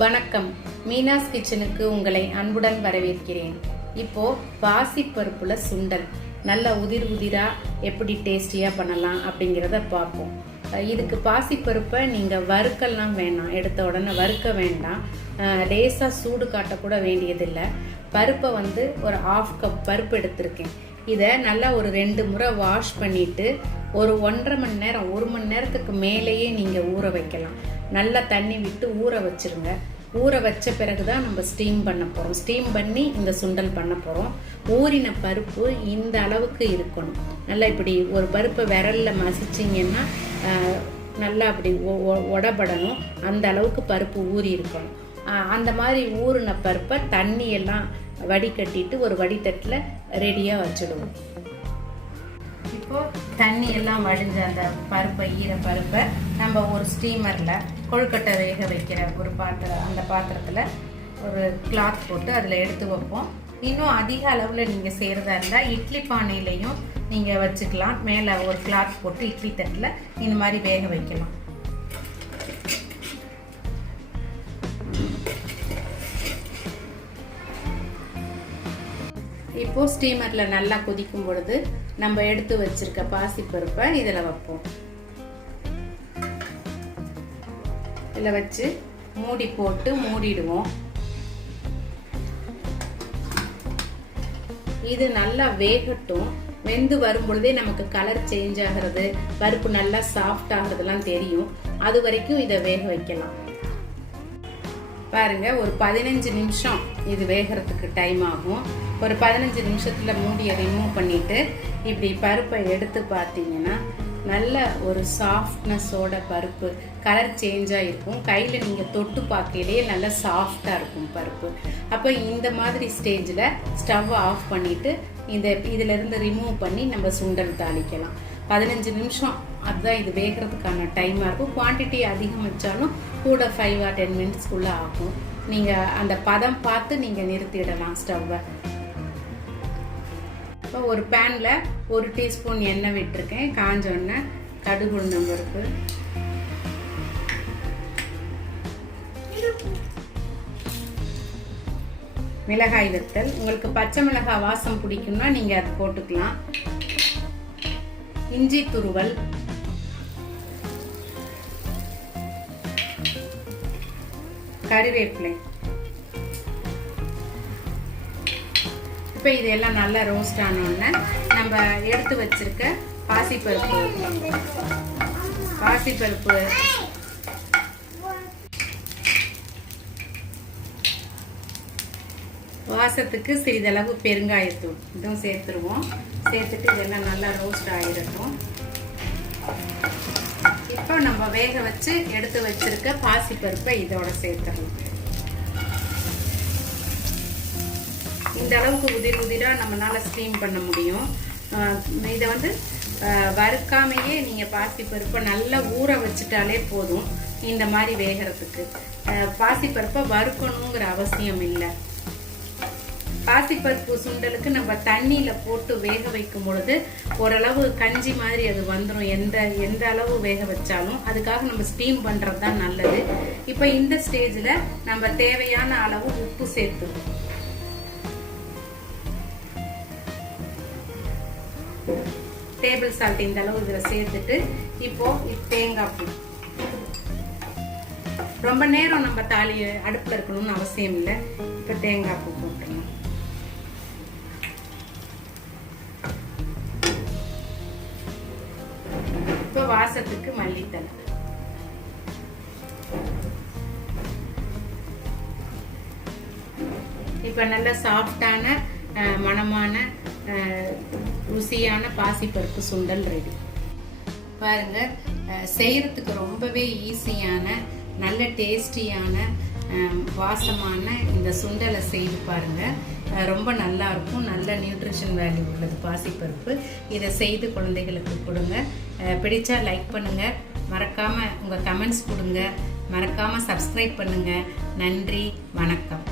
வணக்கம். மீனாஸ் கிச்சனுக்கு உங்களை அன்புடன் வரவேற்கிறேன். இப்போ பாசி பருப்புல சுண்டல் நல்ல உதிர் உதிரா எப்படி டேஸ்டியா பண்ணலாம் அப்படிங்கிறத பார்ப்போம். இதுக்கு பாசி பருப்பை நீங்க வறுக்கலாம் வேண்டாம், எடுத்த உடனே வறுக்க வேண்டாம், லேசா சூடு காட்டக்கூட வேண்டியதில்லை. பருப்பை ஒரு 1/2 கப் பருப்பு எடுத்திருக்கேன். இதை நல்லா ஒரு 2 முறை வாஷ் பண்ணிட்டு ஒரு 1.5 மணி நேரம் 1 மணி நேரத்துக்கு மேலேயே நீங்கள் ஊற வைக்கலாம். நல்லா தண்ணி விட்டு ஊற வச்சிருங்க. ஊற வச்ச பிறகு தான் நம்ம ஸ்டீம் பண்ண போகிறோம். ஸ்டீம் பண்ணி இந்த சுண்டல் பண்ண போகிறோம். ஊறின பருப்பு இந்த அளவுக்கு இருக்கணும். நல்லா இப்படி ஒரு பருப்பை விரலில் மசிச்சிங்கன்னா நல்லா அப்படி உடபடணும். அந்த அளவுக்கு பருப்பு ஊறி இருக்கணும். அந்த மாதிரி ஊறின பருப்பை தண்ணியெல்லாம் வடிகட்டிட்டு ஒரு வடித்தட்டில் ரெடியாக வச்சுடுவோம். இப்போ தண்ணி எல்லாம் வடிஞ்ச அந்த பருப்பை ஈர பருப்பை நம்ம ஒரு ஸ்டீமரில் கொழுக்கட்டை வேக வைக்கிற ஒரு அந்த பாத்திரத்தில் ஒரு கிளாத் போட்டு அதில் எடுத்து வைப்போம். இன்னும் அதிக அளவில் நீங்கள் செய்கிறதா இருந்தால் இட்லி பானையிலையும் நீங்கள் வச்சுக்கலாம். மேலே ஒரு கிளாத் போட்டு இட்லி தட்டில் இந்த மாதிரி வேக வைக்கலாம். இப்போது ஸ்டீமரில் நல்லா கொதிக்கும் பொழுது நம்ம எடுத்து வச்சிருக்க பாசி பருப்பை இதில் வைப்போம். இதில் வச்சு மூடி போட்டு மூடிடுவோம். இது நல்லா வேகட்டும். வெந்து வரும் பொழுதே நமக்கு கலர் சேஞ்ச் ஆகிறது, பருப்பு நல்லா சாஃப்ட் ஆகிறதுலாம் தெரியும். அது வரைக்கும் இதை வேக வைக்கலாம். பாருங்க, ஒரு 15 நிமிஷம் இது வேகிறதுக்கு டைம் ஆகும். ஒரு 15 நிமிஷத்தில் மூடியை ரிமூவ் பண்ணிட்டு இப்படி பருப்பை எடுத்து பார்த்தீங்கன்னா நல்ல ஒரு சாஃப்ட்னஸோட பருப்பு கலர் சேஞ்சாக இருக்கும். கையில் நீங்கள் தொட்டு பார்க்கலையே நல்லா சாஃப்டாக இருக்கும் பருப்பு. அப்போ இந்த மாதிரி ஸ்டேஜில் ஸ்டவ்வை ஆஃப் பண்ணிவிட்டு இதிலிருந்து ரிமூவ் பண்ணி நம்ம சுண்டல் தாளிக்கலாம். 15 நிமிஷம் அதுதான் இது வேகிறதுக்கான டைமாக இருக்கும். குவான்டிட்டி அதிகம் வச்சாலும் கூட 5 or 10 மினிட்ஸ்க்குள்ளே ஆகும். நீங்கள் அந்த பதம் பார்த்து நீங்கள் நிறுத்திடலாம் ஸ்டவ்வை. இப்போ ஒரு பேனில் 1 டீஸ்பூன் எண்ணெய் விட்டுருக்கேன். காஞ்ச எண்ணெய், கடுகு, உளுந்தம் பருப்பு, மிளகாய் வத்தல். உங்களுக்கு பச்சை மிளகாய் வாசம் பிடிக்கும்னா நீங்கள் அதை போட்டுக்கலாம். இஞ்சி துருவல், கறிவேப்பிலை. இப்போ இதெல்லாம் நல்லா ரோஸ்ட் ஆனோடனே நம்ம எடுத்து வச்சிருக்க பாசிப்பருப்பு வாசத்துக்கு சிறிதளவு பெருங்காயத்தூள் இதுவும் சேர்த்துருவோம். சேர்த்துட்டு இதெல்லாம் நல்லா ரோஸ்ட் ஆகிடட்டும். இப்போ நம்ம வேக வச்சு எடுத்து வச்சிருக்க பாசிப்பருப்பை இதோட சேர்த்துடலாம். இந்த அளவுக்கு உதிர் உதிராக நம்மளால ஸ்டீம் பண்ண முடியும். இதை வறுக்காமையே நீங்கள் பாசிப்பருப்பை நல்லா ஊற வச்சுட்டாலே போதும். இந்த மாதிரி வேகிறதுக்கு பாசிப்பருப்பை வறுக்கணுங்கிற அவசியம் இல்லை. பாசிப்பருப்பு சுண்டலுக்கு நம்ம தண்ணியில் போட்டு வேக வைக்கும் பொழுது ஓரளவு கஞ்சி மாதிரி அது வந்துடும். எந்த அளவு வேக வச்சாலும் அதுக்காக நம்ம ஸ்டீம் பண்ணுறது தான் நல்லது. இப்போ இந்த ஸ்டேஜில் நம்ம தேவையான அளவு உப்பு சேர்த்துக்கணும். டேபிள் சால்ட் இந்த அளவு இதில் சேர்த்துட்டு இப்போ தேங்காய் பூ. ரொம்ப நேரம் நம்ம அடுப்பில் இருக்கணும்னு அவசியம் இல்லை. இப்போ தேங்காய் பூ போட்டுருணும். இப்போ வாசத்துக்கு மல்லித்தலை. இப்போ நல்ல சாஃப்டான மணமான ருசியான பாசிப்பருப்பு சுண்டல் ரெடி. பாருங்க, செய்யறதுக்கு ரொம்பவே ஈஸியான நல்ல டேஸ்டியான வாசமான இந்த சுண்டலை செய்து பாருங்க. ரொம்ப நல்லா இருக்கும். நல்ல நியூட்ரிஷன் வேல்யூ உள்ளது பாசிப்பருப்பு. இதை செய்து குழந்தைகளுக்கு கொடுங்க. பிடிச்சா லைக் பண்ணுங்க, மறக்காம உங்க கமெண்ட்ஸ் கொடுங்க, மறக்காம சப்ஸ்கிரைப் பண்ணுங்க. நன்றி, வணக்கம்.